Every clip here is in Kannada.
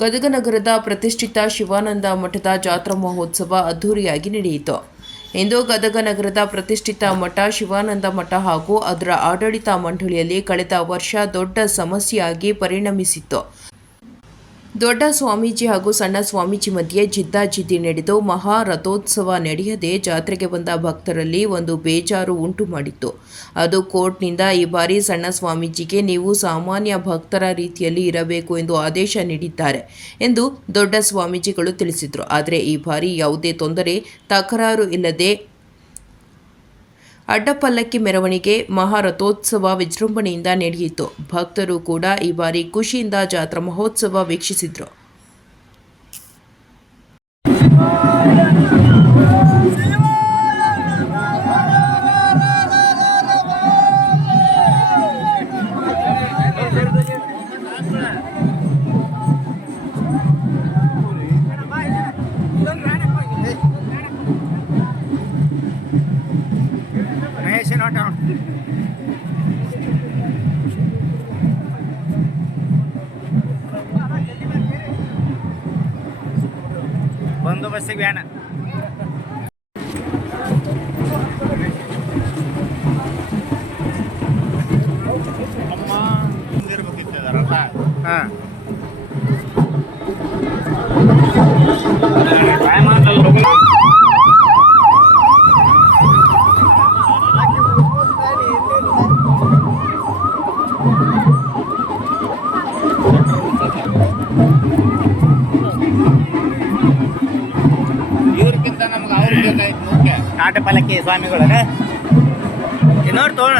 ಗದಗ ನಗರದ ಪ್ರತಿಷ್ಠಿತ ಶಿವಾನಂದ ಮಠದ ಜಾತ್ರಾ ಮಹೋತ್ಸವ ಅದ್ದೂರಿಯಾಗಿ ನಡೆಯಿತು. ಇಂದು ಗದಗ ನಗರದ ಪ್ರತಿಷ್ಠಿತ ಮಠ ಶಿವಾನಂದ ಮಠ ಹಾಗೂ ಅದರ ಆಡಳಿತ ಮಂಡಳಿಯಲ್ಲಿ ಕಳೆದ ವರ್ಷ ದೊಡ್ಡ ಸಮಸ್ಯೆಯಾಗಿ ಪರಿಣಮಿಸಿತ್ತು. ದೊಡ್ಡ ಸ್ವಾಮೀಜಿ ಹಾಗೂ ಸಣ್ಣ ಸ್ವಾಮೀಜಿ ಮಧ್ಯೆ ಜಿದ್ದಾಜಿದ್ದಿ ನಡೆದು ಮಹಾ ರಥೋತ್ಸವ ನಡೆಯದೆ ಜಾತ್ರೆಗೆ ಬಂದ ಭಕ್ತರಲ್ಲಿ ಒಂದು ಬೇಜಾರು ಉಂಟು ಮಾಡಿತ್ತು. ಅದು ಕೋರ್ಟ್ನಿಂದ ಈ ಬಾರಿ ಸಣ್ಣ ಸ್ವಾಮೀಜಿಗೆ ನೀವು ಸಾಮಾನ್ಯ ಭಕ್ತರ ರೀತಿಯಲ್ಲಿ ಇರಬೇಕು ಎಂದು ಆದೇಶ ನೀಡಿದ್ದಾರೆ ಎಂದು ದೊಡ್ಡ ಸ್ವಾಮೀಜಿಗಳು ತಿಳಿಸಿದರು. ಆದರೆ ಈ ಬಾರಿ ಯಾವುದೇ ತೊಂದರೆ ತಕರಾರು ಇಲ್ಲದೆ ಅಡ್ಡಪಲ್ಲಕ್ಕಿ ಮೆರವಣಿಗೆ ಮಹಾರಥೋತ್ಸವ ವಿಜೃಂಭಣೆಯಿಂದ ನಡೆಯಿತು. ಭಕ್ತರು ಕೂಡ ಈ ಬಾರಿ ಖುಷಿಯಿಂದ ಜಾತ್ರಾ ಮಹೋತ್ಸವ ವೀಕ್ಷಿಸಿದರು. ಬಂದೋಬಸ್ತಿಗೆ ವ್ಯಾನ ಅಮ್ಮ ಹಿಂದಿರ್ಬೇಕಿತ್ತು ರಥ. ಹಾಂ ಇವ್ರಿಗಿಂತ ನಮ್ಗೆ ಅವ್ರಿಗೆ ಬೇಕಾಯ್ತು ಮುಖ್ಯ. ಆಟಪಲ್ಲಕ್ಕಿ ಸ್ವಾಮಿಗಳ ಇನ್ನೋರು ತೋಣ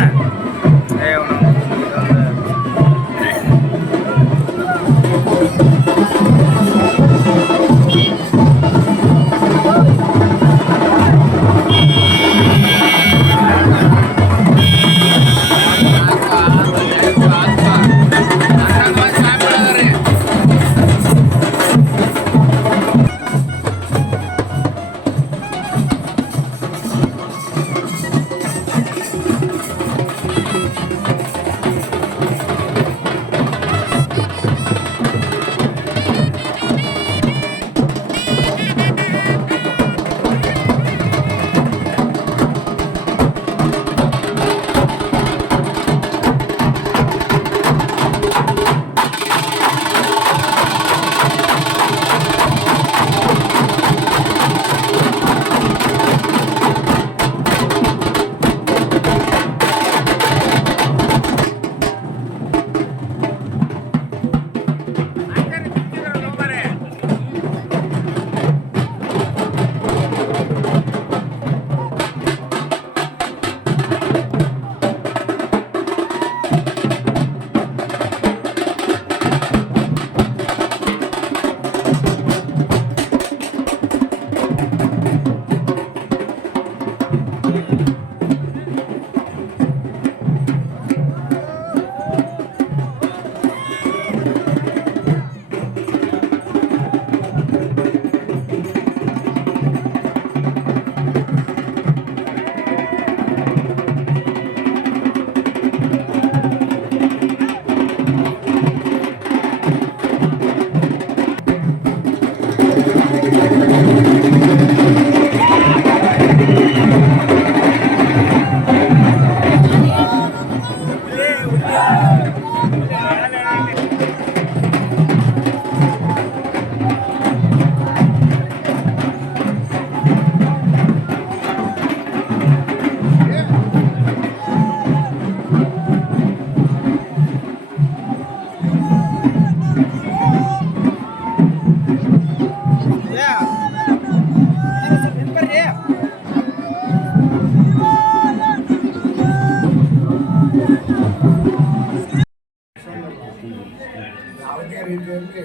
ಯಾವುದೇ ರೀತಿಯಲ್ಲಿ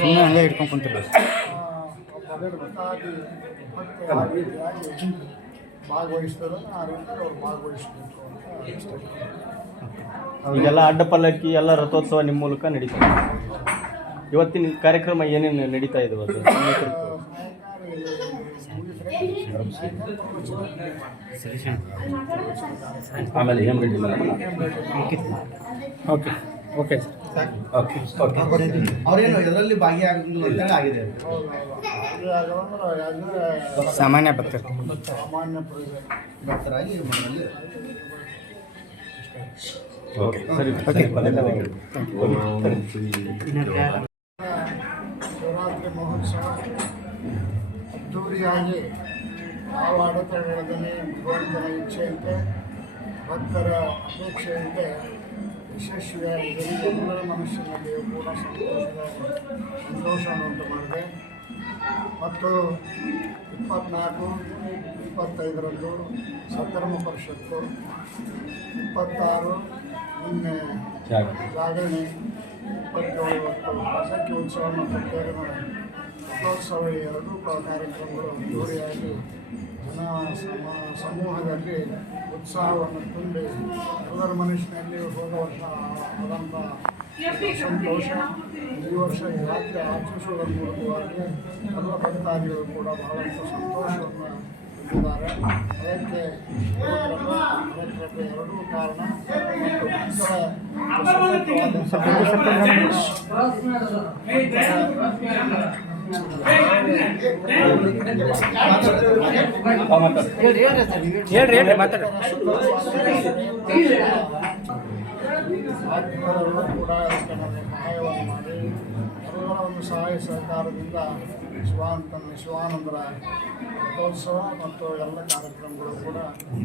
ಸುಮ್ಮನೆ ಹಂಗೆ ಇಟ್ಕೊಂಡು ಕುಂತಿರ್ಬೇಕು. ಭಕ್ತಾದಿ ಮತ್ತು ಆ ರೀತಿಯಾಗಿ ಭಾಗವಹಿಸ್ತದೆ, ಆ ರೀತಿ ಅವ್ರು ಭಾಗವಹಿಸಬೇಕು ಅಂತ ಇಷ್ಟಪಡ್ತೀನಿ. ಈಗೆಲ್ಲ ಅಡ್ಡಪಲ್ಲಕ್ಕಿ ಎಲ್ಲ ರಥೋತ್ಸವ ನಿಮ್ಮ ಮೂಲಕ ನಡೀತದೆ. ಇವತ್ತಿನ ಕಾರ್ಯಕ್ರಮ ಏನೇನು ನಡೀತಾ ಇದೆ ಅದು ಆಮೇಲೆ ಏನು ready okay okay sir. Okay ಅವರೇನು ಇದರಲ್ಲಿ ಭಾಗಿಯಾಗಲಿಲ್ಲ ಅಂತೇಳಿ ಆಗಿದೆ. ಹೌದು ಹಾಗೆ ಆಗೋದಂದ್ರೆ ಯಾಕಂದರೆ ಸಾಮಾನ್ಯ ಭಕ್ತರು ಸಾಮಾನ್ಯ ಪ್ರಜೆ ಭಕ್ತರಾಗಿ ಮನೆಯಲ್ಲಿ ಓಕೆ ಸರಿ ಶಿವರಾತ್ರಿ ಮಹೋತ್ಸವ ಅದ್ದೂರಿಯಾಗಿ ಯಾವ ಅಡೆತಡೆಗಳನ್ನೇ ಭಗವಂತನ ಇಚ್ಛೆಯಂತೆ ಭಕ್ತರ ಅಪೇಕ್ಷೆಯಂತೆ ಯಶಸ್ವಿಯಾಗಿ ಎಲ್ಲರ ಮನಸ್ಸಿನಲ್ಲಿಯೂ ಕೂಡ ಸಂತೋಷವನ್ನುಂಟು ಮಾಡಿದೆ. ಮತ್ತು 24, 25ರಂದು ಸತ್ಕರ್ಮ ಪರಿಷತ್ತು, 26 ನಿನ್ನೆ ಜಾಗರಣೆ, 27 ಇವತ್ತು ಬಸಕ್ಕೆ ಉತ್ಸವ ಮತ್ತು ತೇರಿನ ರಥೋತ್ಸವ ಎರಡೂ ಕಾರ್ಯಕ್ರಮಗಳು ಜೋಡಿಯಾಗಿ ಸಮೂಹದಲ್ಲಿ ಉತ್ಸಾಹವನ್ನು ತುಂಬಿ ಎಲ್ಲರ ಮನಸ್ಸಿನಲ್ಲಿ ಹೋದ ವರ್ಷ ಆದಂಥ ಸಂತೋಷ ಈ ವರ್ಷ ಈ ರಾತ್ರಿ ಆಚರಿಸುವುದರ ಮೂಲಕವಾಗಿ ಎಲ್ಲ ಭಕ್ತಾದಿಗಳು ಕೂಡ ಬಹಳಷ್ಟು ಸಂತೋಷವನ್ನು ಹೊಂದಿದ್ದಾರೆ. ಅದಕ್ಕೆ ಎರಡೂ ಕಾರಣ ಹೇಳ್ರಿ ಮಾತಾಡ ಮಾಧ್ಯಮದವರು ಕೂಡ ಅದಕ್ಕೆ ನಮಗೆ ಸಹಾಯವನ್ನು ಮಾಡಿ ಎಲ್ಲರ ಒಂದು ಸಹಾಯ ಸಹಕಾರದಿಂದ ಶಿವಾನಂದರ ರಥೋತ್ಸವ ಮತ್ತು ಎಲ್ಲ ಕಾರ್ಯಕ್ರಮಗಳು ಕೂಡ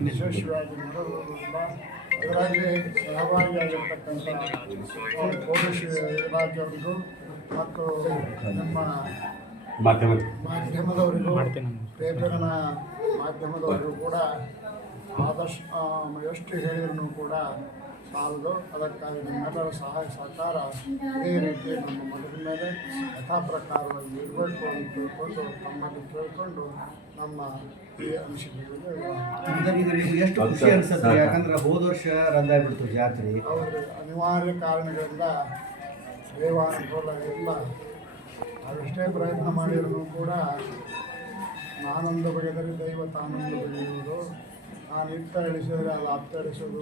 ಯಶಸ್ವಿಯಾಗಿ ನಡೆದುದರಿಂದ ಅದರಲ್ಲಿ ಸಹಭಾಗಿಯಾಗಿರ್ತಕ್ಕಂಥ ಪೊಲೀಸ್ ಇಲಾಖೆಯವರಿಗೂ ಮತ್ತು ನಮ್ಮ ಮಾಧ್ಯಮದವರಿಗೂ ಪೇಪರಿನ ಮಾಧ್ಯಮದವರಿಗೂ ಕೂಡ ಆದಷ್ಟು ಎಷ್ಟು ಹೇಳಿದ್ರು ಕೂಡ ಸಾಲದು. ಅದಕ್ಕಾಗಿ ನಿಮ್ಮೆಲ್ಲರ ಸಹಾಯ ಸಹಕಾರ ಇದೇ ರೀತಿ ನಮ್ಮ ಮನದ ಮೇಲೆ ಯಥಾಪ್ರಕಾರವಾಗಿ ಇರಬೇಕು ಅಂತ ತಿಳ್ಕೊಂಡು ತಮ್ಮಲ್ಲಿ ಕೇಳಿಕೊಂಡು ನಮ್ಮ ಈ ಅನಿಸಿಕೆಗಳಿಗೆ ಎಷ್ಟು ಖುಷಿ ಅನ್ಸುತ್ತೆ, ಯಾಕಂದ್ರೆ ಹೋದ ವರ್ಷ ರದ್ದಾಗ್ಬಿಡ್ತು ಜಾತ್ರೆ. ಅವರು ಅನಿವಾರ್ಯ ಕಾರಣಗಳಿಂದ ದೇವಾನುಕೂಲ ಇಲ್ಲ. ಅವೆಷ್ಟೇ ಪ್ರಯತ್ನ ಮಾಡಿದರೂ ಕೂಡ ನಾನೊಂದು ಬಗೆದರೆ ದೈವ ತಾನೊಂದು ಬಗೆಯುವುದು, ನಾನು ಇತ್ತ ಇಳಿಸಿದರೆ ಅದು ಅತ್ತ ಇಳಿಸೋದು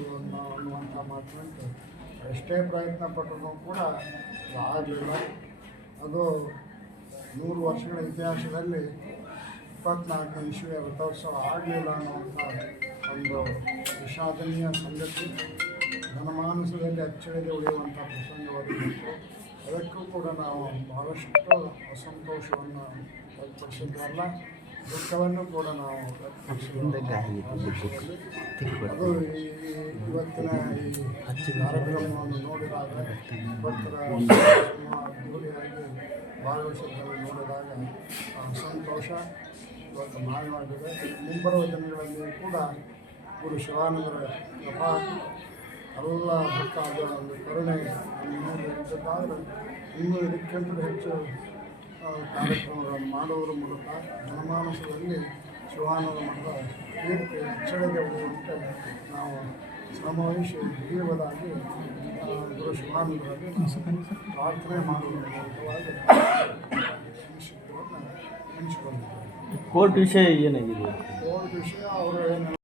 ಅನ್ನುವಂಥ ಮಾತಿನಂತೆ ಎಷ್ಟೇ ಪ್ರಯತ್ನ ಪಟ್ಟರೂ ಕೂಡ ಆಗಲಿಲ್ಲ. ಅದು 100 ವರ್ಷಗಳ ಇತಿಹಾಸದಲ್ಲಿ 24ನೇ ಇಸ್ವಿಯ ರಥೋತ್ಸವ ಆಗಲಿಲ್ಲ ಅನ್ನುವಂಥ ಒಂದು ವಿಷಾದನೀಯ ಸಂಗತಿ ಜನಮಾನಸದಲ್ಲಿ ಅಚ್ಚಳಿದೆ ಉಳಿಯುವಂಥ ಪ್ರಸಂಗವಾಗಿತ್ತು. ಅದಕ್ಕೂ ಕೂಡ ನಾವು ಬಹಳಷ್ಟು ಅಸಂತೋಷವನ್ನು ವ್ಯಕ್ತಪಡಿಸಿದ್ರಲ್ಲ, ದುಃಖವನ್ನು ಕೂಡ ನಾವು ಅದು ಇವತ್ತಿನ ಈ ಕಾರ್ಯಕ್ರಮವನ್ನು ನೋಡಿದಾಗ ಭಕ್ತರ ಅದ್ದೂರಿಯಾಗಿ ಭಾಗವಹಿಸಿದ್ದನ್ನು ನೋಡಿದಾಗ ಸಂತೋಷ ಇವತ್ತು ಮಾಯವಾಗಿದೆ. ಮುಂಬರುವ ದಿನಗಳಲ್ಲಿ ಕೂಡ ಗುರು ಶಿವಾನಂದರ ಕೃಪಾ ಎಲ್ಲ ಭಕ್ತಾದ ಒಂದು ಕರುಣೆ ನಮ್ಮ ಮೇಲೆ ಇದ್ದದ್ದಾದರೆ ಇನ್ನೂ ಇದಕ್ಕಿಂತ ಹೆಚ್ಚು ಕಾರ್ಯಕ್ರಮಗಳನ್ನು ಮಾಡುವುದರ ಮೂಲಕ ಜನಮಾನಸದಲ್ಲಿ ಶಿವಾನಂದ ಮಠದ ಕೀರ್ತಿ ಹೆಚ್ಚಳಗೆ ಉಳಿಯುವಂತೆ ನಾವು ಶ್ರಮವಹಿಸಿ ಧೀರ್ಯವಾಗಿ ಗುರು ಶಿವಾನಂದರಲ್ಲಿ ಪ್ರಾರ್ಥನೆ ಮಾಡುವುದರ ಮೂಲಕವಾಗಿ ಅನಿಸಿಕೆಯನ್ನು ಹಂಚಿಕೊಂಡಿದ್ದೇವೆ. ಕೋರ್ಟ್ ವಿಷಯ ಏನಾಗಿದೆ? ಕೋರ್ಟ್ ವಿಷಯ ಅವರು ಏನು